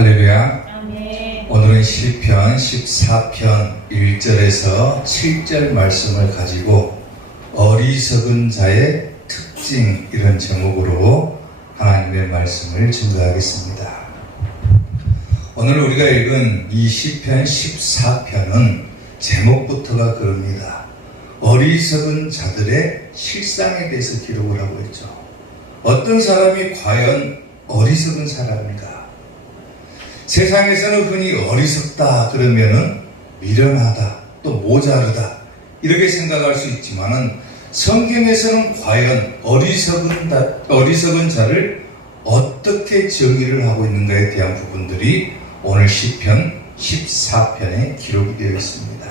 할렐루야. 아멘. 오늘은 시편 14편 1절에서 7절 말씀을 가지고 어리석은 자의 특징, 이런 제목으로 하나님의 말씀을 증거하겠습니다. 오늘 우리가 읽은 이 시편 14편은 제목부터가 그럽니다. 어리석은 자들의 실상에 대해서 기록을 하고 있죠. 어떤 사람이 과연 어리석은 사람인가? 세상에서는 흔히 어리석다 그러면은 미련하다, 또 모자르다 이렇게 생각할 수 있지만은 성경에서는 과연 어리석은 자를 어떻게 정의를 하고 있는가에 대한 부분들이 오늘 시편 14편에 기록이 되어 있습니다.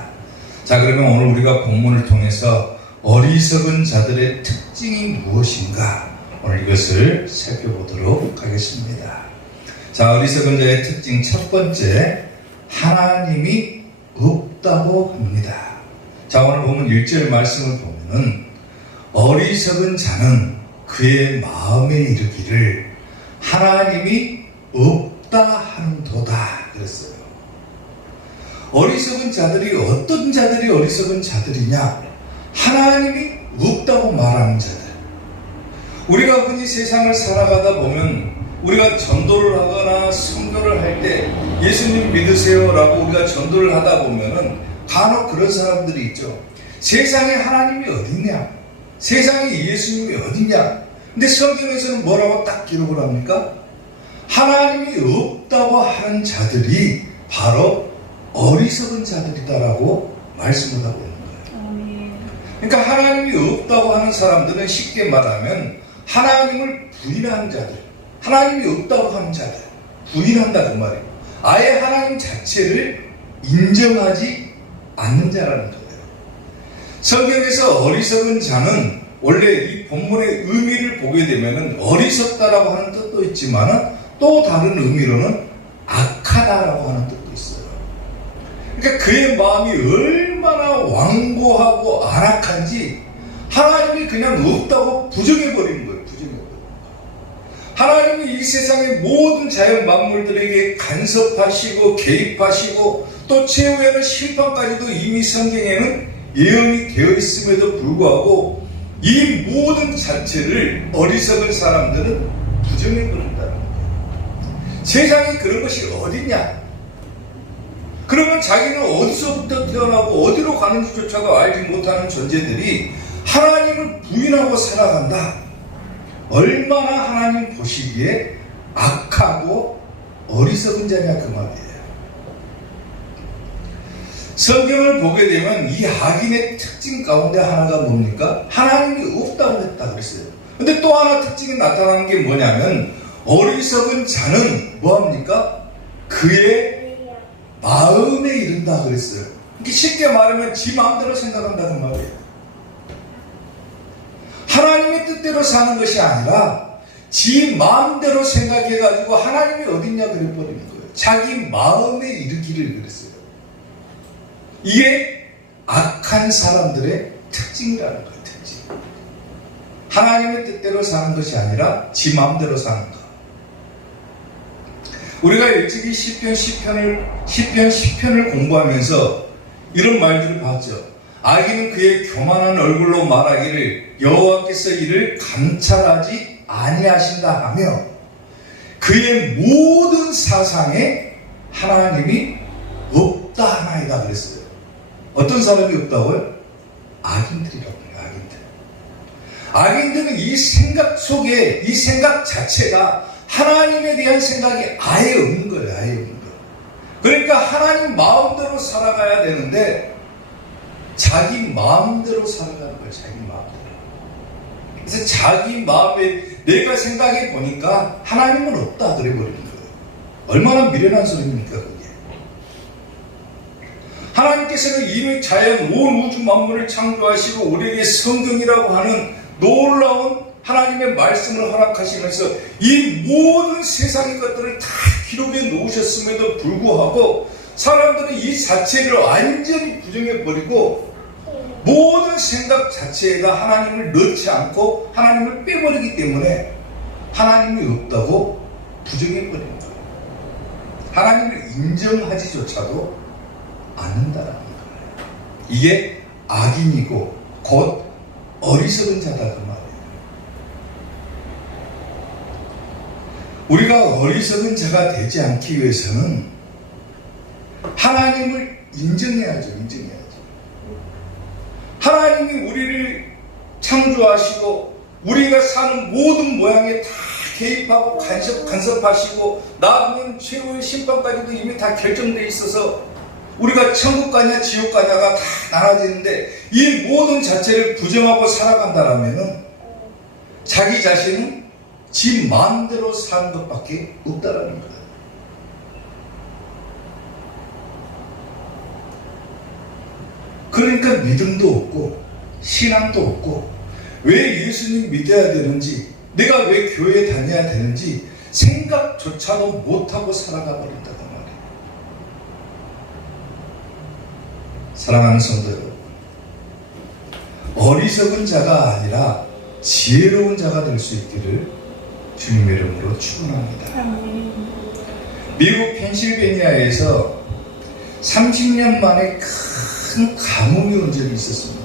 자, 그러면 오늘 우리가 본문을 통해서 어리석은 자들의 특징이 무엇인가, 오늘 이것을 살펴보도록 하겠습니다. 자, 어리석은 자의 특징 첫 번째, 하나님이 없다고 합니다. 자, 오늘 보면 1절 말씀을 보면은 어리석은 자는 그의 마음에 이르기를 하나님이 없다 하는도다 그랬어요. 어리석은 자들이 어떤 자들이 어리석은 자들이냐? 하나님이 없다고 말하는 자들. 우리가 흔히 세상을 살아가다 보면 우리가 전도를 하거나 선교를 할 때 예수님 믿으세요 라고 우리가 전도를 하다 보면은 간혹 그런 사람들이 있죠. 세상에 하나님이 어디냐? 세상에 예수님이 어디냐? 근데 성경에서는 뭐라고 딱 기록을 합니까? 하나님이 없다고 하는 자들이 바로 어리석은 자들이다라고 말씀을 하고 있는 거예요. 그러니까 하나님이 없다고 하는 사람들은 쉽게 말하면 하나님을 부인하는 자들, 하나님이 없다고 하는 자들, 부인한다 그 말이에요. 아예 하나님 자체를 인정하지 않는 자라는 거예요. 성경에서 어리석은 자는 원래 이 본문의 의미를 보게 되면은 어리석다라고 하는 뜻도 있지만은 또 다른 의미로는 악하다라고 하는 뜻도 있어요. 그러니까 그의 마음이 얼마나 완고하고 안악한지 하나님이 그냥 없다고 부정해버리는 거예요. 하나님이 이 세상의 모든 자연 만물들에게 간섭하시고 개입하시고 또 최후에는 심판까지도 이미 성경에는 예언이 되어 있음에도 불구하고 이 모든 자체를 어리석은 사람들은 부정해버린다는 거예요. 세상에 그런 것이 어디냐? 그러면 자기는 어디서부터 태어나고 어디로 가는지조차도 알지 못하는 존재들이 하나님을 부인하고 살아간다. 얼마나 하나님 보시기에 악하고 어리석은 자냐 그 말이에요. 성경을 보게 되면 이 악인의 특징 가운데 하나가 뭡니까? 하나님이 없다고 했다 그랬어요. 근데 또 하나 특징이 나타나는 게 뭐냐면 어리석은 자는 뭐합니까? 그의 마음에 이른다 그랬어요. 이렇게 쉽게 말하면 지 마음대로 생각한다는 말이에요. 하나님의 뜻대로 사는 것이 아니라 지 마음대로 생각해가지고 하나님이 어딨냐 그래버리는 거예요. 자기 마음에 이르기를 그랬어요. 이게 악한 사람들의 특징이라는 거예요. 특징. 하나님의 뜻대로 사는 것이 아니라 지 마음대로 사는 것. 우리가 일찍이 시편 10편을 공부하면서 이런 말들을 봤죠. 악인은 그의 교만한 얼굴로 말하기를 여호와께서 이를 감찰하지 아니하신다 하며 그의 모든 사상에 하나님이 없다 하나이다 그랬어요. 어떤 사람이 없다고요? 악인들이라고 해요. 악인들은 이 생각 속에 이 생각 자체가 하나님에 대한 생각이 아예 없는 거예요. 아예 없는 거예요. 그러니까 하나님 마음대로 살아가야 되는데 자기 마음대로 살아가는 거예요. 자기 마음대로. 그래서 자기 마음에 내가 생각해 보니까 하나님은 없다 그래버리는 거예요. 얼마나 미련한 소리입니까 그게. 하나님께서는 이미 자연 온 우주 만물을 창조하시고 우리에게 성경이라고 하는 놀라운 하나님의 말씀을 허락하시면서 이 모든 세상의 것들을 다 기록해 놓으셨음에도 불구하고 사람들은 이 자체를 완전히 부정해버리고 모든 생각 자체에다 하나님을 넣지 않고 하나님을 빼버리기 때문에 하나님이 없다고 부정해버리는 거예요. 하나님을 인정하지조차도 않는다라는 거예요. 이게 악인이고 곧 어리석은 자다 그 말이에요. 우리가 어리석은 자가 되지 않기 위해서는 하나님을 인정해야죠. 하나님이 우리를 창조하시고 우리가 사는 모든 모양에 다 개입하고 간섭하시고 나아가면 최후의 심판까지도 이미 다 결정되어 있어서 우리가 천국 가냐 지옥 가냐가 다 나눠지는데 이 모든 자체를 부정하고 살아간다라면 자기 자신은 지 마음대로 사는 것밖에 없다라는 거예요. 그러니까 믿음도 없고 신앙도 없고 왜 예수님 믿어야 되는지 내가 왜 교회에 다녀야 되는지 생각조차도 못하고 살아가 버린다는 말이에요. 사랑하는 성도 여러분, 어리석은 자가 아니라 지혜로운 자가 될 수 있기를 주님의 이름으로 축원합니다. 미국 펜실베니아에서 30년 만에 큰 가뭄이 온 적이 있었습니다.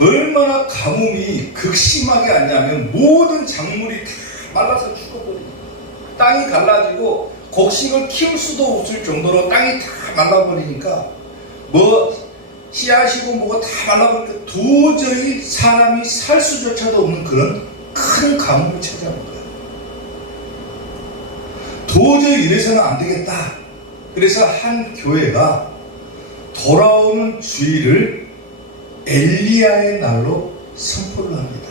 얼마나 가뭄이 극심하게 왔냐면 모든 작물이 다 말라서 죽어버립니다. 땅이 갈라지고 곡식을 키울 수도 없을 정도로 땅이 다 말라버리니까 씨앗이고 뭐가 다 말라버리니까 도저히 사람이 살 수조차도 없는 그런 큰 가뭄을 찾아온 거예요. 도저히 이래서는 안 되겠다. 그래서 한 교회가 돌아오는 주일을 엘리야의 날로 선포를 합니다.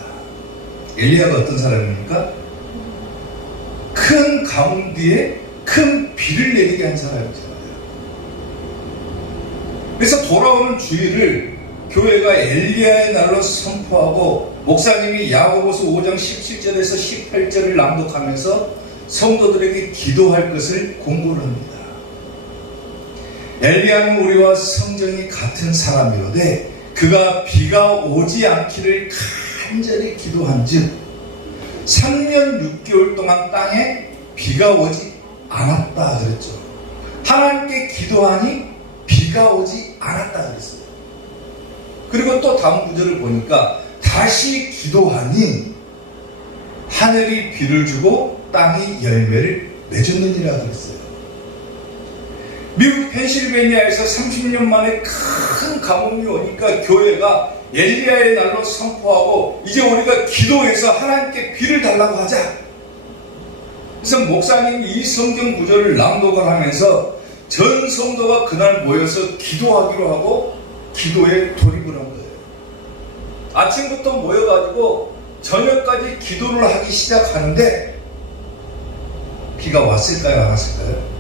엘리야가 어떤 사람입니까? 큰 가뭄 뒤에 큰 비를 내리게 한 사람이잖아요. 그래서 돌아오는 주일을 교회가 엘리야의 날로 선포하고 목사님이 야고보서 5장 17절에서 18절을 낭독하면서 성도들에게 기도할 것을 공고를 합니다. 엘리야는 우리와 성정이 같은 사람이로되 그가 비가 오지 않기를 간절히 기도한즉 3년 6개월 동안 땅에 비가 오지 않았다 그랬죠. 하나님께 기도하니 비가 오지 않았다 그랬어요. 그리고 또 다음 구절을 보니까 다시 기도하니 하늘이 비를 주고 땅이 열매를 맺었느니라 그랬어요. 미국 펜실베니아에서 30년 만에 큰 가뭄이 오니까 교회가 엘리야의 날로 선포하고 이제 우리가 기도해서 하나님께 비를 달라고 하자. 그래서 목사님이 이 성경 구절을 낭독을 하면서 전 성도가 그날 모여서 기도하기로 하고 기도에 돌입을 한 거예요. 아침부터 모여가지고 저녁까지 기도를 하기 시작하는데 비가 왔을까요? 안 왔을까요?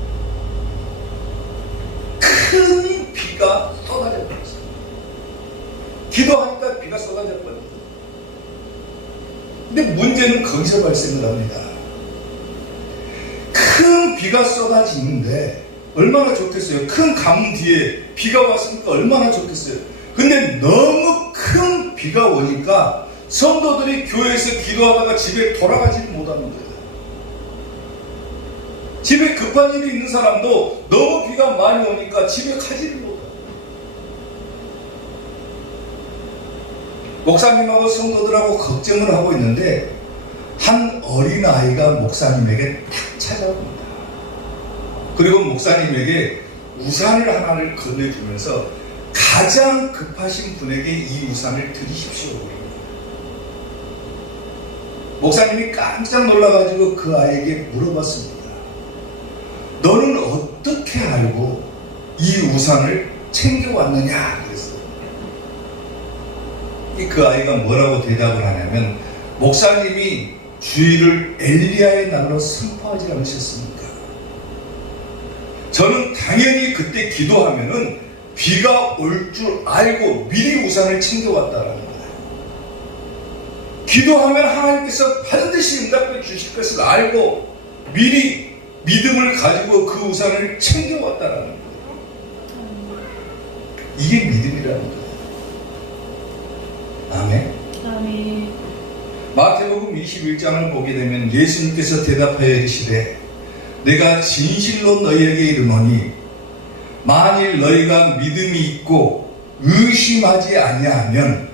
큰 비가 쏟아져 버렸어요. 기도하니까 비가 쏟아져 버렸어요. 근데 문제는 거기서 발생을 합니다. 큰 비가 쏟아지는데 얼마나 좋겠어요. 큰 가뭄 뒤에 비가 왔으니까 얼마나 좋겠어요. 근데 너무 큰 비가 오니까 성도들이 교회에서 기도하다가 집에 돌아가지를 못하는 거예요. 집에 급한 일이 있는 사람도 너무 비가 많이 오니까 집에 가지를 못해요. 목사님하고 성도들하고 걱정을 하고 있는데 한 어린아이가 목사님에게 탁 찾아옵니다. 그리고 목사님에게 우산을 하나를 건네주면서 가장 급하신 분에게 이 우산을 드리십시오. 목사님이 깜짝 놀라가지고 그 아이에게 물어봤습니다. 너는 어떻게 알고 이 우산을 챙겨왔느냐? 그랬어요. 그 아이가 뭐라고 대답을 하냐면 목사님이 주일을 엘리야의 날로 선포하지 않으셨습니까? 저는 당연히 그때 기도하면은 비가 올 줄 알고 미리 우산을 챙겨왔다라는 거예요. 기도하면 하나님께서 반드시 응답해 주실 것을 알고 미리 믿음을 가지고 그 우산을 챙겨왔다라는 거예요. 이게 믿음이라는 거예요. 아멘. 아멘. 마태복음 21장을 보게 되면 예수님께서 대답하여 이르시되 내가 진실로 너희에게 이르노니 만일 너희가 믿음이 있고 의심하지 아니하면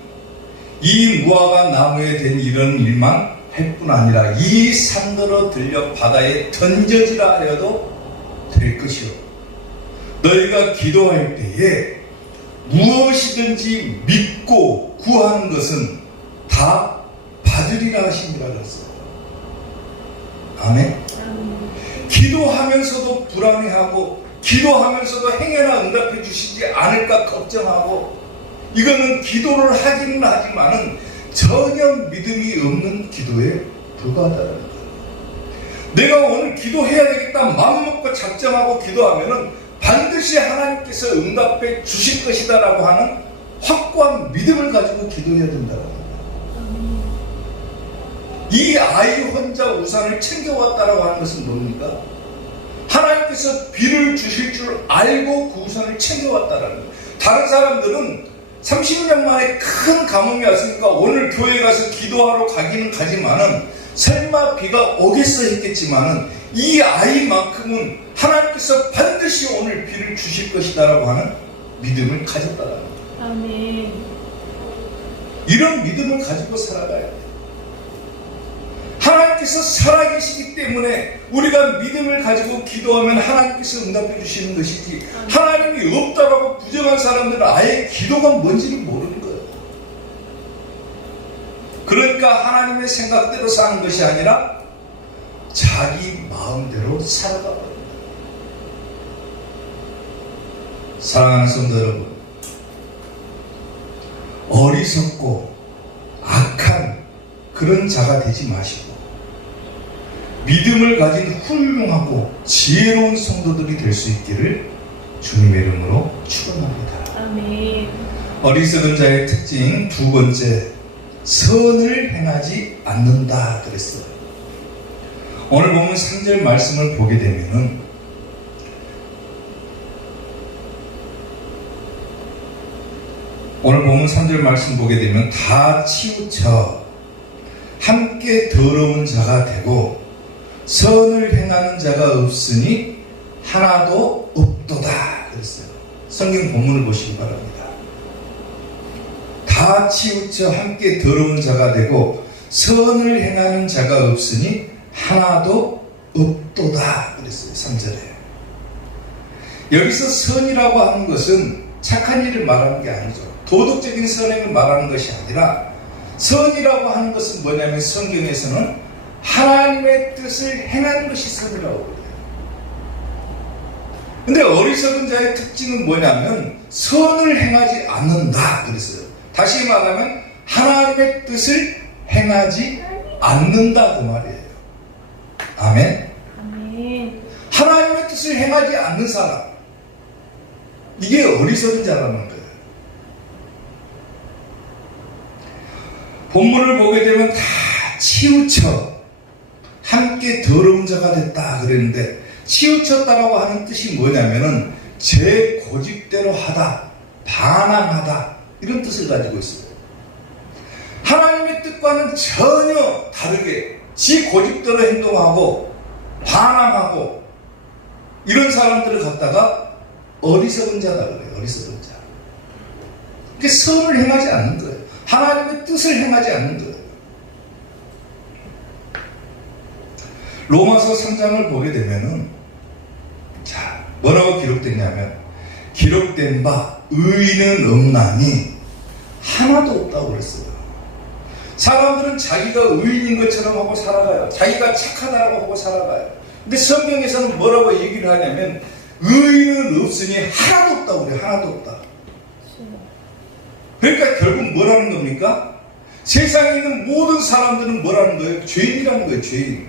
이 무화과 나무에 된 이런 일만 할 뿐 아니라 이 산더러 들려 바다에 던져지라 하여도 될 것이요 너희가 기도할 때에 무엇이든지 믿고 구하는 것은 다 받으리라 하시니라 그랬어요. 아멘. 기도하면서도 불안해하고 기도하면서도 행여나 응답해 주시지 않을까 걱정하고 이거는 기도를 하기는 하지만은 전혀 믿음이 없는 기도에 불과하다는 거예요. 내가 오늘 기도해야 되겠다 마음 먹고 작정하고 기도하면은 반드시 하나님께서 응답해 주실 것이다 라고 하는 확고한 믿음을 가지고 기도해야 된다는 거예요. 이 아이 혼자 우산을 챙겨왔다라고 하는 것은 뭡니까? 하나님께서 비를 주실 줄 알고 그 우산을 챙겨왔다라는 거예요. 다른 사람들은 30년 만에 큰 가뭄이 왔으니까 오늘 교회 가서 기도하러 가기는 가지만은 설마 비가 오겠어 했겠지만은 이 아이만큼은 하나님께서 반드시 오늘 비를 주실 것이다라고 하는 믿음을 가졌다라는 거예요. 아멘. 이런 믿음을 가지고 살아가야 돼요. 하나님께서 살아계시기 때문에 우리가 믿음을 가지고 기도하면 하나님께서 응답해 주시는 것이지 하나님이 없다라고 부정한 사람들은 아예 기도가 뭔지를 모르는 거예요. 그러니까 하나님의 생각대로 사는 것이 아니라 자기 마음대로 살아가 버립니다. 사랑하는 성도 여러분, 어리석고 악한 그런 자가 되지 마시고 믿음을 가진 훌륭하고 지혜로운 성도들이 될 수 있기를 주님의 이름으로 축원합니다. 아멘. 어리석은 자의 특징 두 번째, 선을 행하지 않는다 그랬어요. 오늘 보면 3절 말씀을 보게 되면은 오늘 보면 3절 말씀 보게 되면 다 치우쳐 함께 더러운 자가 되고 선을 행하는 자가 없으니 하나도 없도다 그랬어요. 성경 본문을 보시기 바랍니다. 다 치우쳐 함께 더러운 자가 되고 선을 행하는 자가 없으니 하나도 없도다 그랬어요. 3절에 여기서 선이라고 하는 것은 착한 일을 말하는 게 아니죠. 도덕적인 선행을 말하는 것이 아니라 선이라고 하는 것은 뭐냐면 성경에서는 하나님의 뜻을 행하는 것이 선이라고 그래요. 근데 어리석은 자의 특징은 뭐냐면 선을 행하지 않는다 그랬어요. 다시 말하면 하나님의 뜻을 행하지 않는다 그 말이에요. 아멘. 아멘. 하나님의 뜻을 행하지 않는 사람, 이게 어리석은 자라는 거예요. 본문을 보게 되면 다 치우쳐 함께 더러운 자가 됐다 그랬는데 치우쳤다라고 하는 뜻이 뭐냐면은 제 고집대로 하다, 반항하다 이런 뜻을 가지고 있어요. 하나님의 뜻과는 전혀 다르게 지 고집대로 행동하고 반항하고 이런 사람들을 갖다가 어리석은 자다 그래요. 어리석은 자. 그게 선을 행하지 않는 거예요. 하나님의 뜻을 행하지 않는 거예요. 로마서 3장을 보게 되면은 자, 뭐라고 기록됐냐면 기록된 바 의인은 없나니 하나도 없다고 그랬어요. 사람들은 자기가 의인인 것처럼 하고 살아가요. 자기가 착하다고 하고 살아가요. 근데 성경에서는 뭐라고 얘기를 하냐면 의인은 없으니 하나도 없다고 그래요. 하나도 없다. 그러니까 결국 뭐라는 겁니까? 세상에 있는 모든 사람들은 뭐라는 거예요? 죄인이라는 거예요. 죄인.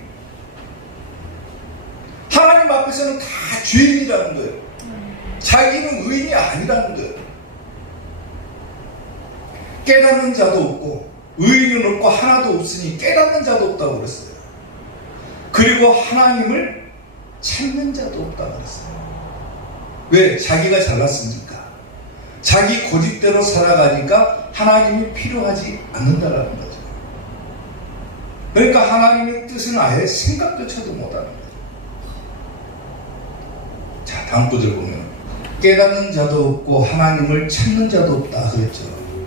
하나님 앞에서는 다 죄인이라는 거예요. 자기는 의인이 아니라는 거예요. 깨닫는 자도 없고 의인은 없고 하나도 없으니 깨닫는 자도 없다고 그랬어요. 그리고 하나님을 찾는 자도 없다고 그랬어요. 왜? 자기가 잘났으니까. 자기 고집대로 살아가니까 하나님이 필요하지 않는다라는 거죠. 그러니까 하나님의 뜻은 아예 생각조차도 못하는 거예요. 다음 구절 보면 깨닫는 자도 없고 하나님을 찾는 자도 없다 그랬죠.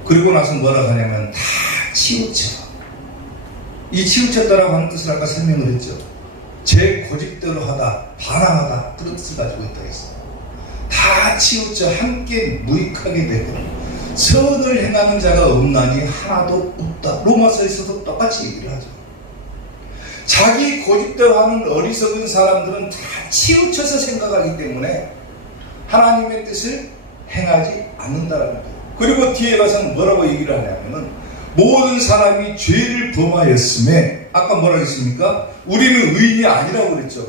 그리고 나서 뭐라고 하냐면 다 치우쳐. 이 치우쳤다라고 하는 뜻을 아까 설명을 했죠. 제 고집대로 하다, 반항하다, 그런 뜻을 가지고 있다 했어요. 다 치우쳐 함께 무익하게 되고 선을 행하는 자가 없나니 하나도 없다. 로마서에서도 똑같이 얘기를 하죠. 자기 고집대로 하는 어리석은 사람들은 다 치우쳐서 생각하기 때문에 하나님의 뜻을 행하지 않는다라는 거예요. 그리고 뒤에 가서는 뭐라고 얘기를 하냐면은 모든 사람이 죄를 범하였음에 아까 뭐라고 했습니까? 우리는 의인이 아니라고 그랬죠.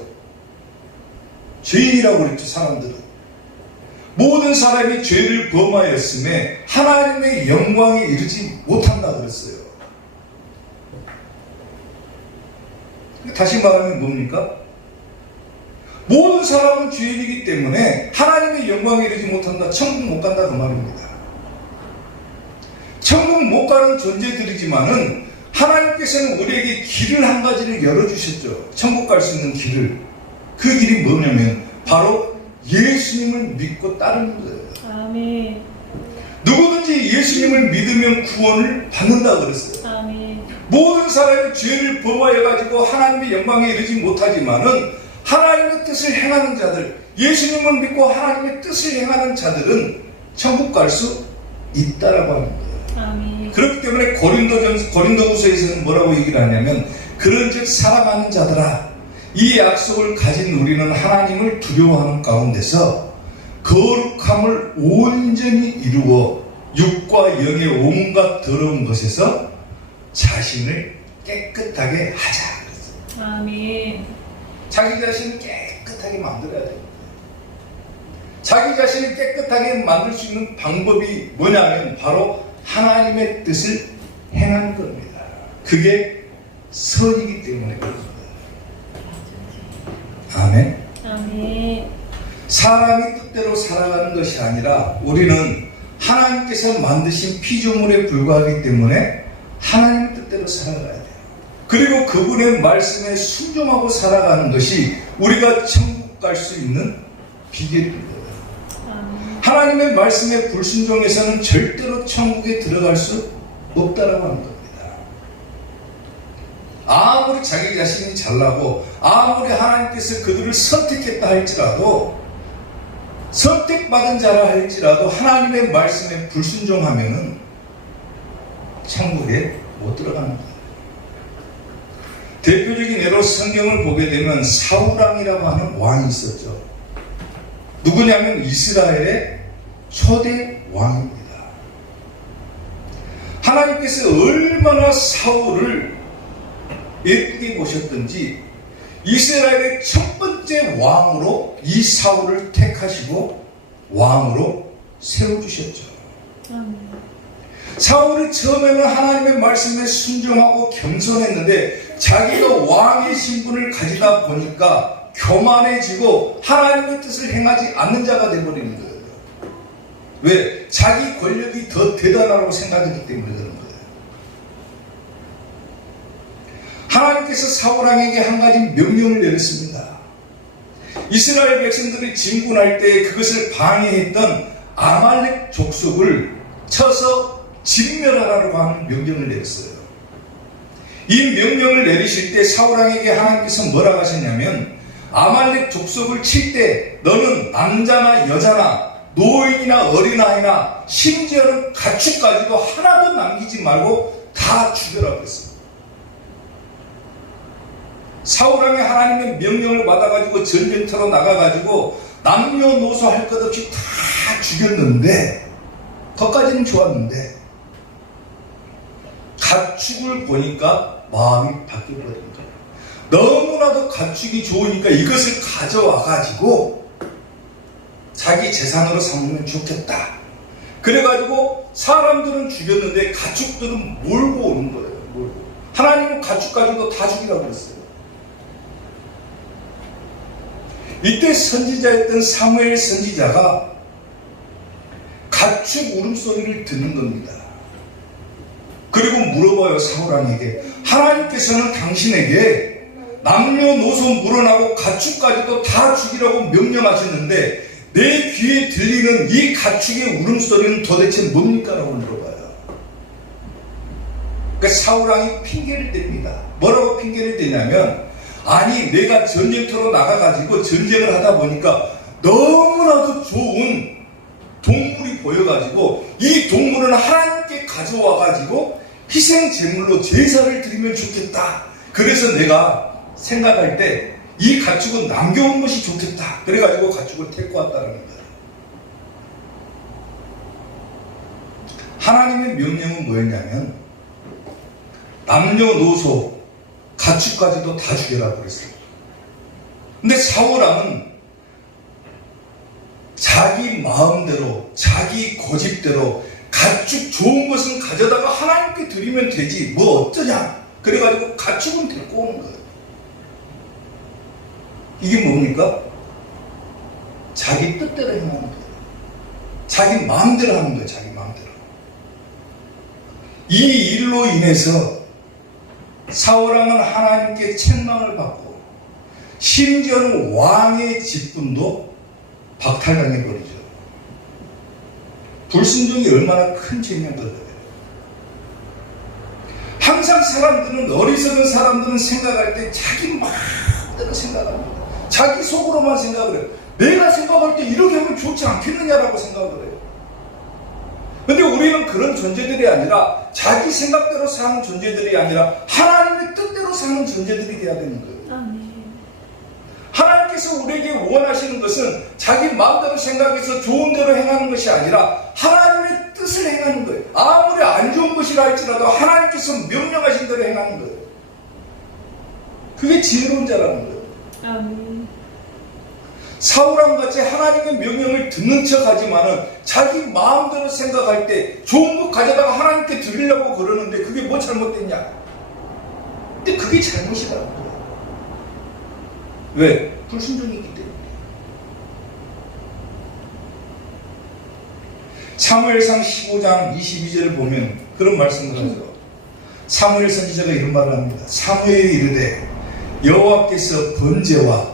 죄인이라고 그랬죠. 사람들은. 모든 사람이 죄를 범하였음에 하나님의 영광에 이르지 못한다 그랬어요. 다시 말하면 뭡니까? 모든 사람은 죄인이기 때문에 하나님의 영광에 이르지 못한다. 천국 못 간다 그 말입니다. 천국 못 가는 존재들이지만은 하나님께서는 우리에게 길을 한 가지를 열어주셨죠. 천국 갈 수 있는 길을. 그 길이 뭐냐면 바로 예수님을 믿고 따르는 거예요. 아멘. 누구든지 예수님을 믿으면 구원을 받는다 그랬어요. 아멘. 모든 사람이 죄를 범하여가지고 하나님의 영광에 이르지 못하지만은 하나님의 뜻을 행하는 자들, 예수님을 믿고 하나님의 뜻을 행하는 자들은 천국 갈 수 있다라고 하는 거예요. 아멘. 그렇기 때문에 고린도후서에서는 뭐라고 얘기를 하냐면 그런즉 사랑하는 자들아 이 약속을 가진 우리는 하나님을 두려워하는 가운데서 거룩함을 온전히 이루어 육과 영의 온갖 더러운 것에서 자신을 깨끗하게 하자. 아멘. 자기 자신을 깨끗하게 만들어야 됩니다. 자기 자신을 깨끗하게 만들 수 있는 방법이 뭐냐면 바로 하나님의 뜻을 행하는 겁니다. 그게 선이기 때문에 그렇습니다. 아멘. 아멘. 사람이 뜻대로 살아가는 것이 아니라 우리는 하나님께서 만드신 피조물에 불과하기 때문에 하나님 뜻대로 살아가야 돼요. 그리고 그분의 말씀에 순종하고 살아가는 것이 우리가 천국 갈 수 있는 비결입니다. 하나님의 말씀에 불순종해서는 절대로 천국에 들어갈 수 없다라고 하는 겁니다. 아무리 자기 자신이 잘나고 아무리 하나님께서 그들을 선택했다 할지라도 선택받은 자라 할지라도 하나님의 말씀에 불순종하면은 천국에 못 들어가는 거예요. 대표적인 예로 성경을 보게 되면 사울왕이라고 하는 왕이 있었죠. 누구냐면 이스라엘의 초대 왕입니다. 하나님께서 얼마나 사울을 예쁘게 보셨던지 이스라엘의 첫 번째 왕으로 이 사울을 택하시고 왕으로 세워주셨죠. 사울이 처음에는 하나님의 말씀에 순종하고 겸손했는데 자기가 왕의 신분을 가지다 보니까 교만해지고 하나님의 뜻을 행하지 않는 자가 되어버리는 거예요. 왜? 자기 권력이 더 대단하다고 생각했기 때문에 그런 거예요. 하나님께서 사울왕에게 한 가지 명령을 내렸습니다. 이스라엘 백성들이 진군할 때 그것을 방해했던 아말렉 족속을 쳐서 진멸하라고 하는 명령을 내렸어요. 이 명령을 내리실 때 사울왕에게 하나님께서 뭐라고 하셨냐면 아말렉 족속을 칠 때 너는 남자나 여자나 노인이나 어린아이나 심지어는 가축까지도 하나도 남기지 말고 다 죽여라 그랬어요. 사울왕이 하나님의 명령을 받아가지고 전쟁터로 나가가지고 남녀노소 할 것 없이 다 죽였는데 거기까지는 좋았는데 가축을 보니까 마음이 바뀌어버린 거예요. 너무나도 가축이 좋으니까 이것을 가져와가지고 자기 재산으로 삼으면 좋겠다. 그래가지고 사람들은 죽였는데 가축들은 몰고 오는 거예요. 몰고. 하나님은 가축 가지고 다 죽이라고 그랬어요. 이때 선지자였던 사무엘 선지자가 가축 울음소리를 듣는 겁니다. 그리고 물어봐요. 사울왕에게 하나님께서는 당신에게 남녀노소 물어나고 가축까지도 다 죽이라고 명령하셨는데 내 귀에 들리는 이 가축의 울음소리는 도대체 뭡니까? 라고 물어봐요. 그러니까 사울왕이 핑계를 댑니다. 뭐라고 핑계를 대냐면, 아니 내가 전쟁터로 나가가지고 전쟁을 하다 보니까 너무나도 좋은 동물이 보여가지고 이 동물은 하나님께 가져와가지고 희생제물로 제사를 드리면 좋겠다. 그래서 내가 생각할 때 이 가축은 남겨온 것이 좋겠다. 그래가지고 가축을 데리고 왔다는 거예요. 하나님의 명령은 뭐였냐면 남녀노소 가축까지도 다 죽여라 그랬어요. 근데 사울왕은 자기 마음대로 자기 고집대로 가축 좋은 것은 가져다가 하나님께 드리면 되지 뭐 어쩌냐 그래가지고 가축은 데리고 오는 거예요. 이게 뭡니까? 자기 뜻대로 행하는 거예요. 자기 마음대로 하는 거예요. 자기 마음대로. 이 일로 인해서 사울왕은 하나님께 책망을 받고 심지어는 왕의 직분도 박탈당해버리죠. 불순종이 얼마나 큰 죄냐 그래요. 항상 사람들은 어리석은 사람들은 생각할 때 자기 마음대로 생각합니다. 자기 속으로만 생각을 해요. 내가 생각할 때 이렇게 하면 좋지 않겠느냐라고 생각을 해요. 근데 우리는 그런 존재들이 아니라 자기 생각대로 사는 존재들이 아니라 하나님의 뜻대로 사는 존재들이 되어야 되는 거예요. 아멘. 하나님께서 우리에게 원하시는 것은 자기 마음대로 생각해서 좋은 대로 행하는 것이 아니라 하나님의 뜻을 행하는 거예요. 아무리 안 좋은 것이라 할지라도 하나님께서 명령하신 대로 행하는 거예요. 그게 지혜로운 자라는 거예요. 아멘. 사울왕같이 하나님의 명령을 듣는 척하지만은 자기 마음대로 생각할 때 좋은 것 가져다가 하나님께 드리려고 그러는데 그게 뭐 잘못됐냐? 근데 그게 잘못이라는 거예요. 왜? 불순종이기 때문에. 사무엘상 15장 22절을 보면 그런 말씀을 하죠. 사무엘 선지자가 이런 말을 합니다. 사무엘이 이르되 여호와께서 번제와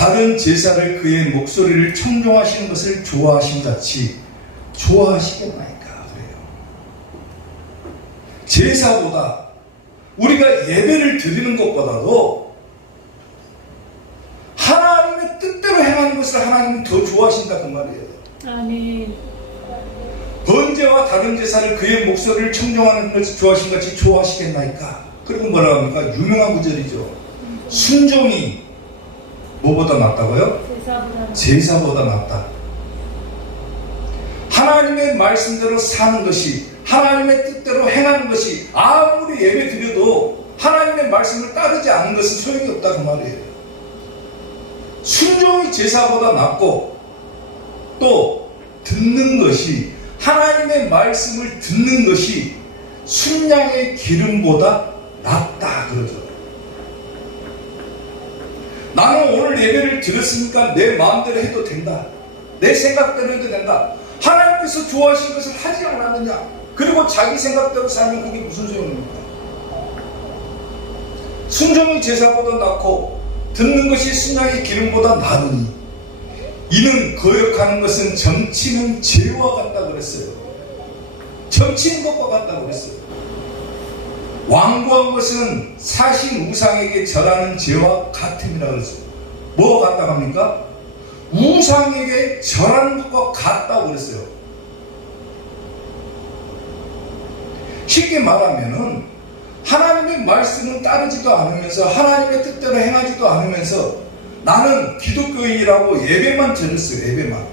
다른 제사를 그의 목소리를 청종하시는 것을 좋아하신 같이 좋아하시겠나이까 그래요. 제사보다 우리가 예배를 드리는 것보다도 하나님의 뜻대로 행하는 것을 하나님은 더 좋아하신다 그 말이에요. 아멘. 번제와 다른 제사를 그의 목소리를 청종하는 것을 좋아하신 같이 좋아하시겠나이까. 그리고 뭐라고 합니까? 유명한 구절이죠. 순종이 뭐보다 낫다고요? 제사보다 낫다. 하나님의 말씀대로 사는 것이 하나님의 뜻대로 행하는 것이 아무리 예배 드려도 하나님의 말씀을 따르지 않는 것은 소용이 없다 그 말이에요. 순종이 제사보다 낫고 또 듣는 것이 하나님의 말씀을 듣는 것이 순양의 기름보다 낫다 그러죠. 나는 오늘 예배를 드렸으니까 내 마음대로 해도 된다. 내 생각대로 해도 된다. 하나님께서 좋아하신 것을 하지 않았느냐. 그리고 자기 생각대로 살면 그게 무슨 소용입니까? 순종이 제사보다 낫고 듣는 것이 순양의 기름보다 나으니 이는 거역하는 것은 점치는 죄와 같다 그랬어요. 점치는 것과 같다 그랬어요. 완고한 것은 사신 우상에게 절하는 죄와 같음이라 그랬어요. 뭐가 같다고 합니까? 우상에게 절하는 것과 같다고 그랬어요. 쉽게 말하면은 하나님의 말씀을 따르지도 않으면서 하나님의 뜻대로 행하지도 않으면서 나는 기독교인이라고 예배만 드렸어요. 예배만.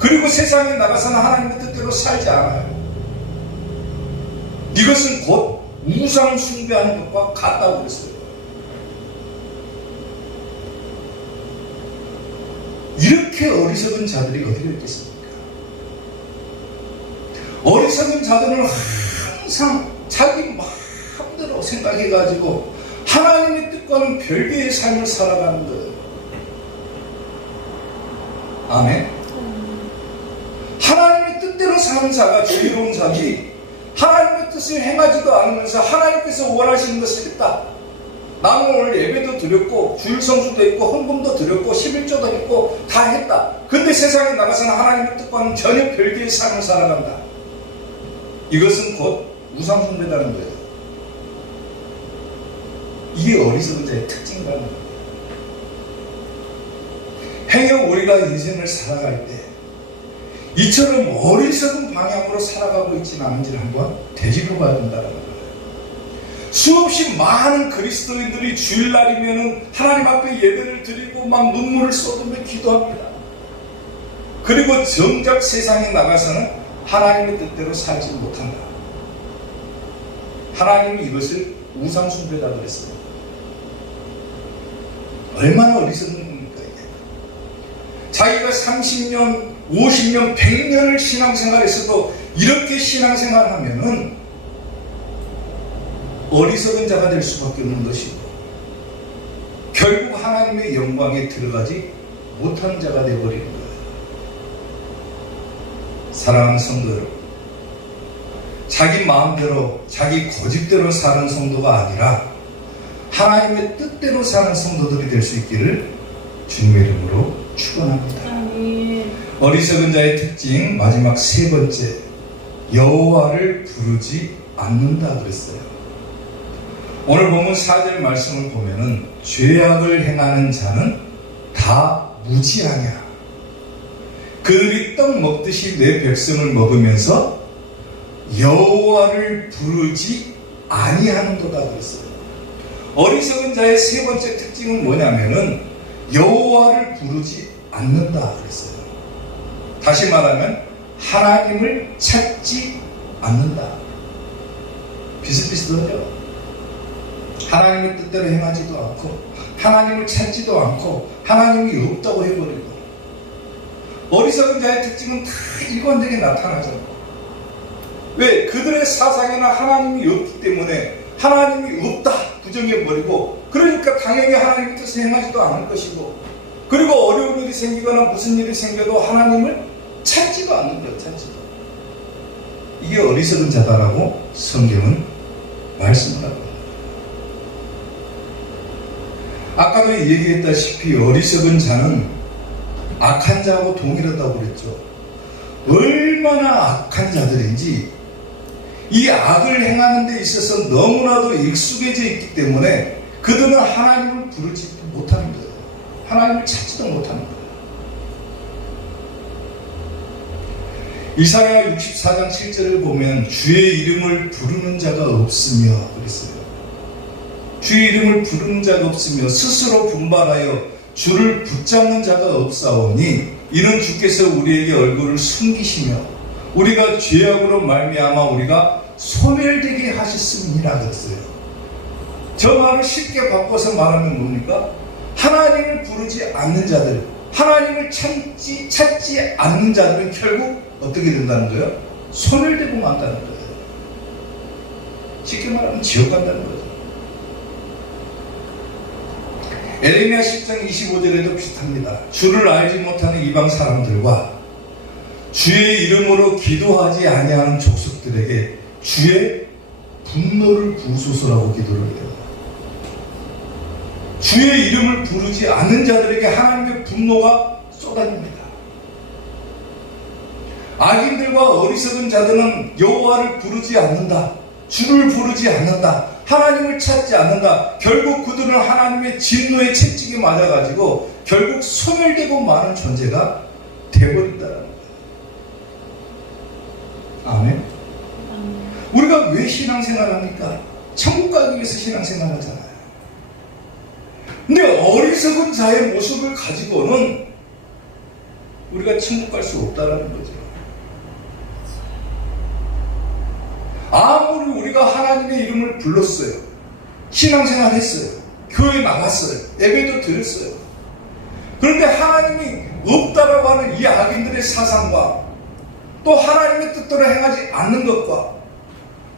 그리고 세상에 나가서는 하나님의 뜻대로 살지 않아요. 이것은 곧 우상 숭배하는 것과 같다고 그랬어요. 이렇게 어리석은 자들이 어디가 있겠습니까? 어리석은 자들은 항상 자기 마음대로 생각해가지고 하나님의 뜻과는 별개의 삶을 살아가는 거예요. 아멘. 하나님의 뜻대로 사는 자가 지혜로운 자지 하나님의 뜻을 행하지도 않으면서 하나님께서 원하시는 것을 했다. 나는 오늘 예배도 드렸고 주일 성수도 했고 헌금도 드렸고 11조도 했고 다 했다. 근데 세상에 나가서는 하나님의 뜻과는 전혀 별개의 삶을 살아간다. 이것은 곧 우상 숭배라는 거예요. 이게 어리석은 자의 특징이라는 거예요. 행여 우리가 인생을 살아갈 때 이처럼 어리석은 방향으로 살아가고 있지는 않은지를 한번 되짚어 봐야 된다는 거예요. 수없이 많은 그리스도인들이 주일날이면 하나님 앞에 예배를 드리고 막 눈물을 쏟으며 기도합니다. 그리고 정작 세상에 나가서는 하나님의 뜻대로 살지 못한다. 하나님이 이것을 우상숭배다 그랬어요. 얼마나 어리석은 겁니까 이게. 자기가 30년, 50년, 100년을 신앙생활했어도 이렇게 신앙생활하면은 어리석은 자가 될 수밖에 없는 것이고 결국 하나님의 영광에 들어가지 못한 자가 되어버리는 거예요. 사랑하는 성도 여러분, 자기 마음대로 자기 고집대로 사는 성도가 아니라 하나님의 뜻대로 사는 성도들이 될 수 있기를 주님의 이름으로 축원합니다. 아멘. 어리석은 자의 특징 마지막 세 번째, 여호와를 부르지 않는다 그랬어요. 오늘 보면 4절 말씀을 보면은 죄악을 행하는 자는 다 무지하냐. 그들이 떡 먹듯이 내 백성을 먹으면서 여호와를 부르지 아니하는도다 그랬어요. 어리석은 자의 세 번째 특징은 뭐냐면은 여호와를 부르지 않는다 그랬어요. 다시 말하면 하나님을 찾지 않는다. 비슷비슷하죠? 하나님의 뜻대로 행하지도 않고 하나님을 찾지도 않고 하나님이 없다고 해버리고. 어리석은 자의 특징은 다 일관되게 나타나잖아요. 왜? 그들의 사상에는 하나님이 없기 때문에 하나님이 없다 부정해버리고, 그러니까 당연히 하나님의 뜻을 행하지도 않을 것이고, 그리고 어려운 일이 생기거나 무슨 일이 생겨도 하나님을 찾지도 않는 거예요. 찾지도. 이게 어리석은 자다라고 성경은 말씀을 하고, 아까도 얘기했다시피 어리석은 자는 악한 자하고 동일하다고 그랬죠. 얼마나 악한 자들인지 이 악을 행하는 데 있어서 너무나도 익숙해져 있기 때문에 그들은 하나님을 부르지 못하는 거예요. 하나님을 찾지도 못하는 거예요. 이사야 64장 7절을 보면 주의 이름을 부르는 자가 없으며 그랬어요. 주의 이름을 부르는 자가 없으며 스스로 분발하여 주를 붙잡는 자가 없사오니 이는 주께서 우리에게 얼굴을 숨기시며 우리가 죄악으로 말미암아 우리가 소멸되게 하셨음이라 그랬어요. 저 말을 쉽게 바꿔서 말하면 뭡니까? 하나님을 부르지 않는 자들, 하나님을 찾지 않는 자들은 결국 어떻게 된다는 거예요? 소멸되고 만다는 거예요. 쉽게 말하면 지옥 간다는 거죠. 에레미야 10장 25절에도 비슷합니다. 주를 알지 못하는 이방 사람들과 주의 이름으로 기도하지 아니하는 족속들에게 주의 분노를 부으소서라고 기도를 해요. 주의 이름을 부르지 않는 자들에게 하나님의 분노가 쏟아집니다. 악인들과 어리석은 자들은 여호와를 부르지 않는다. 주를 부르지 않는다. 하나님을 찾지 않는다. 결국 그들은 하나님의 진노의 채찍에 맞아가지고 결국 소멸되고 마는 존재가 되어버린다는 거예요. 아멘. 우리가 왜 신앙생활 합니까? 천국 가기 위해서 신앙생활 하잖아요. 근데 어리석은 자의 모습을 가지고는 우리가 천국 갈 수 없다는 거죠. 아무리 우리가 하나님의 이름을 불렀어요. 신앙생활 했어요. 교회 나갔어요. 예배도 드렸어요. 그런데 하나님이 없다라고 하는 이 악인들의 사상과 또 하나님의 뜻대로 행하지 않는 것과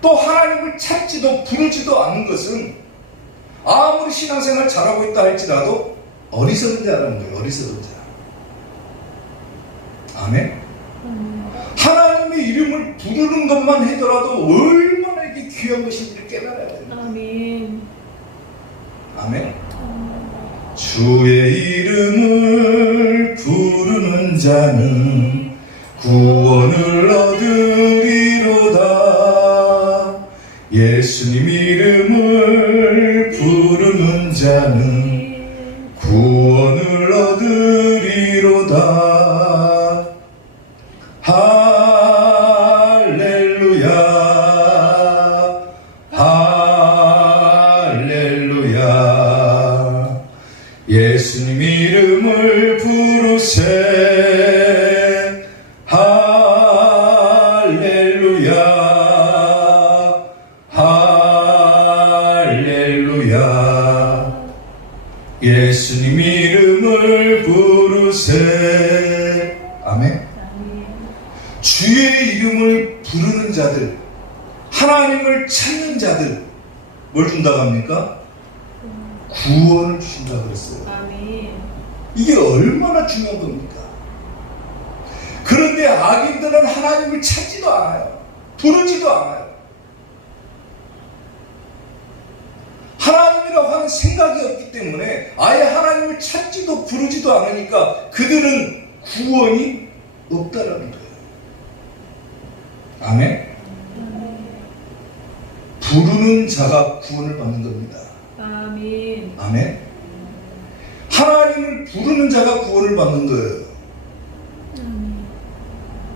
또 하나님을 찾지도 부르지도 않는 것은 아무리 신앙생활 잘하고 있다 할지라도 어리석은 자라는 거예요. 어리석은 자. 아멘. 하나님의 이름을 부르는 것만 하더라도 얼마나 이게 귀한 것인지를 깨달아야 됩니다. 아멘. 아멘. 주의 이름을 부르는 자는 구원을 얻으리로다. 예수님 이름을 부르는 자는 구원을 얻으리로다. 할렐루야, 할렐루야. 예수님 이름을 부르세. 할렐루야, 할렐루야. 예수님 이름을 부르세. 아멘. 주의 이름을 부르는 자들, 하나님을 찾는 자들, 뭘 준다고 합니까? 구원을 주신다고 그랬어요. 아멘. 이게 얼마나 중요한 겁니까? 그런데 악인들은 하나님을 찾지도 않아요. 부르지도 않아요. 하나님이라고 하는 생각이 없기 때문에 아예 하나님을 찾지도 부르지도 않으니까 그들은 구원이 없다라는 거예요. 아멘. 부르는 자가 구원을 받는 겁니다. 아멘. 아멘. 하나님을 부르는 자가 구원을 받는 거예요.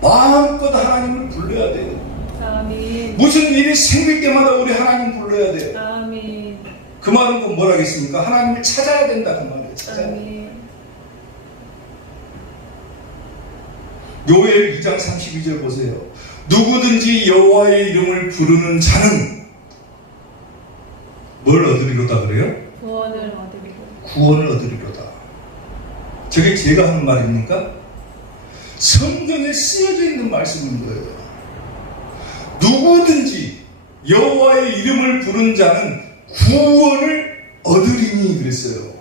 마음껏 하나님을 불러야 돼요. 아멘. 무슨 일이 생길 때마다 우리 하나님 불러야 돼요. 아멘. 그 말은 또 뭐라 하겠습니까? 하나님을 찾아야 된다 그 말이에요. 찾아야 돼. 아멘. 요엘 2장 32절 보세요. 누구든지 여호와의 이름을 부르는 자는 뭘 얻으리로다 그래요? 구원을 얻으리로. 구원을 얻으리로다. 저게 제가 하는 말입니까? 성경에 쓰여져 있는 말씀인 거예요. 누구든지 여호와의 이름을 부르는 자는 구원을 얻으리니 그랬어요.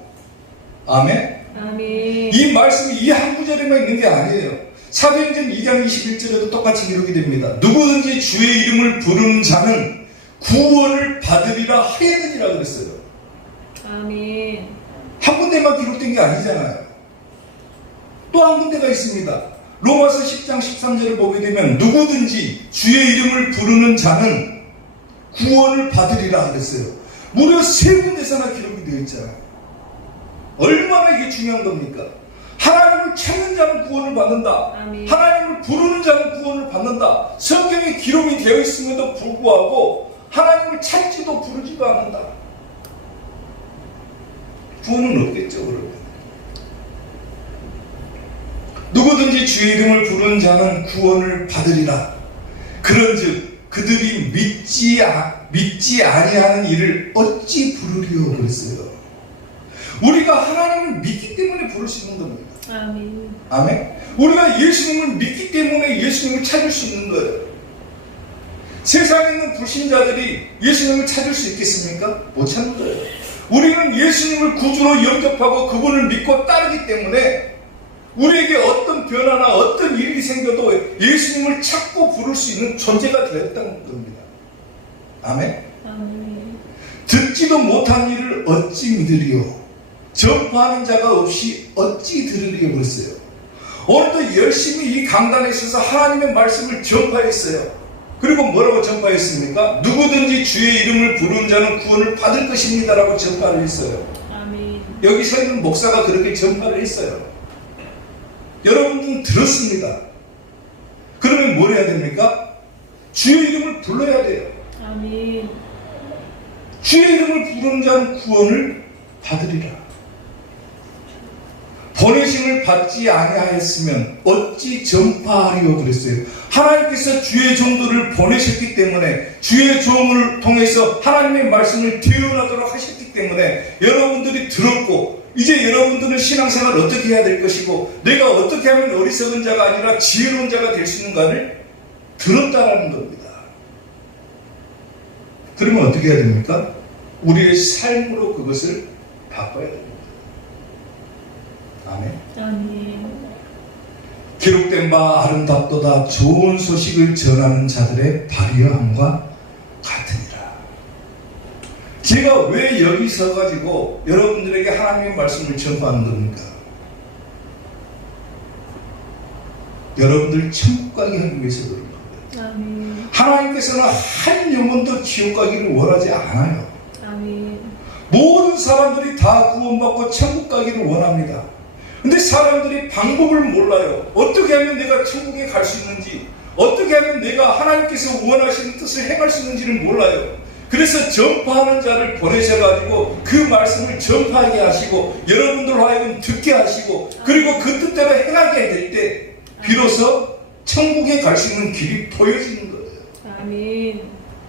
아멘? 아멘. 이 말씀이 이 한 구절에만 있는 게 아니에요. 사도행전 2장 21절에도 똑같이 기록이 됩니다. 누구든지 주의 이름을 부르는 자는 구원을 받으리라 하였느니라 그랬어요. 아멘. 한 군데만 기록된 게 아니잖아요. 또 한 군데가 있습니다. 로마서 10장 13절을 보게 되면 누구든지 주의 이름을 부르는 자는 구원을 받으리라 그랬어요. 무려 세 군데서나 기록이 되어 있잖아요. 얼마나 이게 중요한 겁니까? 하나님을 찾는 자는 구원을 받는다. 아멘. 하나님을 부르는 자는 구원을 받는다. 성경에 기록이 되어 있음에도 불구하고 하나님을 찾지도 부르지도 않는다. 구원은 없겠죠, 그러면. 누구든지 주의 이름을 부르는 자는 구원을 받으리라. 그런즉 그들이 믿지 아니하는 이를 어찌 부르리요 그랬어요. 우리가 하나님을 믿기 때문에 부를 수 있는 겁니다. 아멘. 아멘. 우리가 예수님을 믿기 때문에 예수님을 찾을 수 있는 거예요. 세상에 있는 불신자들이 예수님을 찾을 수 있겠습니까? 못 찾는 거예요. 우리는 예수님을 구주로 영접하고 그분을 믿고 따르기 때문에 우리에게 어떤 변화나 어떤 일이 생겨도 예수님을 찾고 부를 수 있는 존재가 되었다는 겁니다. 아멘. 아멘. 듣지도 못한 일을 어찌 믿으리요? 전파하는 자가 없이 어찌 들으리요? 그랬어요. 오늘도 열심히 이 강단에 있어서 하나님의 말씀을 전파했어요. 그리고 뭐라고 전파했습니까? 누구든지 주의 이름을 부르는 자는 구원을 받을 것입니다 라고 전파를 했어요. 아멘. 여기 서 있는 목사가 그렇게 전파를 했어요. 여러분들은 들었습니다. 그러면 뭘 해야 됩니까? 주의 이름을 불러야 돼요. 아멘. 주의 이름을 부르는 자는 구원을 받으리라. 보내심을 받지 아니하였으면 어찌 전파하리요 그랬어요. 하나님께서 주의 종들을 보내셨기 때문에 주의 종을 통해서 하나님의 말씀을 대언하도록 하셨기 때문에 여러분들이 들었고 이제 여러분들은 신앙생활을 어떻게 해야 될 것이고 내가 어떻게 하면 어리석은 자가 아니라 지혜로운 자가 될 수 있는가를 들었다라는 겁니다. 그러면 어떻게 해야 됩니까? 우리의 삶으로 그것을 바꿔야 됩니다. 아멘. 아멘. 기록된 바 아름답도다 좋은 소식을 전하는 자들의 발휘함과 같으니라. 제가 왜 여기 서가지고 여러분들에게 하나님의 말씀을 전파하는 겁니까? 여러분들 천국 가게 하기 위해서 그런 겁니다. 아멘. 하나님께서는 한 영혼도 지옥 가기를 원하지 않아요. 아멘. 모든 사람들이 다 구원받고 천국 가기를 원합니다. 근데 사람들이 방법을 몰라요. 어떻게 하면 내가 천국에 갈 수 있는지, 어떻게 하면 내가 하나님께서 원하시는 뜻을 행할 수 있는지를 몰라요. 그래서 전파하는 자를 보내셔가지고 그 말씀을 전파하게 하시고 여러분들 하여금 듣게 하시고 그리고 그 뜻대로 행하게 될 때 비로소 천국에 갈 수 있는 길이 보여지는 거예요. 아멘.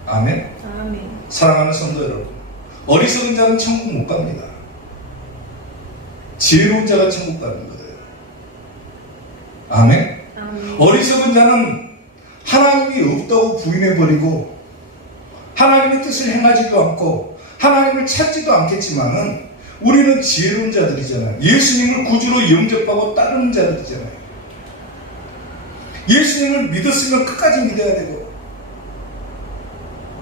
아멘. 아멘. 사랑하는 성도 여러분, 어리석은 자는 천국 못 갑니다. 지혜로운 자가 천국 가는 거예요. 아멘. 아멘. 어리석은 자는 하나님이 없다고 부인해버리고 하나님의 뜻을 행하지도 않고 하나님을 찾지도 않겠지만은 우리는 지혜로운 자들이잖아요. 예수님을 구주로 영접하고 따르는 자들이잖아요. 예수님을 믿었으면 끝까지 믿어야 되고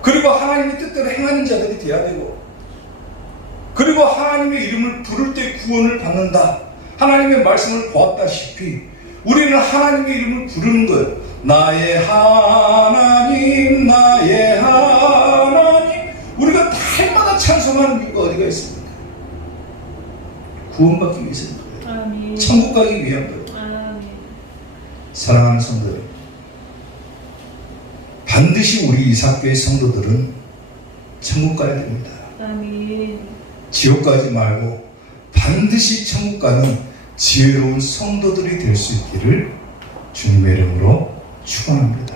그리고 하나님의 뜻대로 행하는 자들이 돼야 되고 그리고 하나님의 이름을 부를 때 구원을 받는다. 하나님의 말씀을 보았다시피 우리는 하나님의 이름을 부르는 거예요. 나의 하나님, 나의 하나님. 우리가 달마다 찬송하는 이유가 어디가 있습니까? 구원받기 위해서인 거예요. 아멘. 천국 가기 위한 거예요. 아멘. 사랑하는 성도 여러분, 반드시 우리 이삭교회 성도들은 천국 가야 됩니다. 아멘. 지옥 가지 말고 반드시 천국 가는 지혜로운 성도들이 될 수 있기를 주님의 이름으로 축원합니다.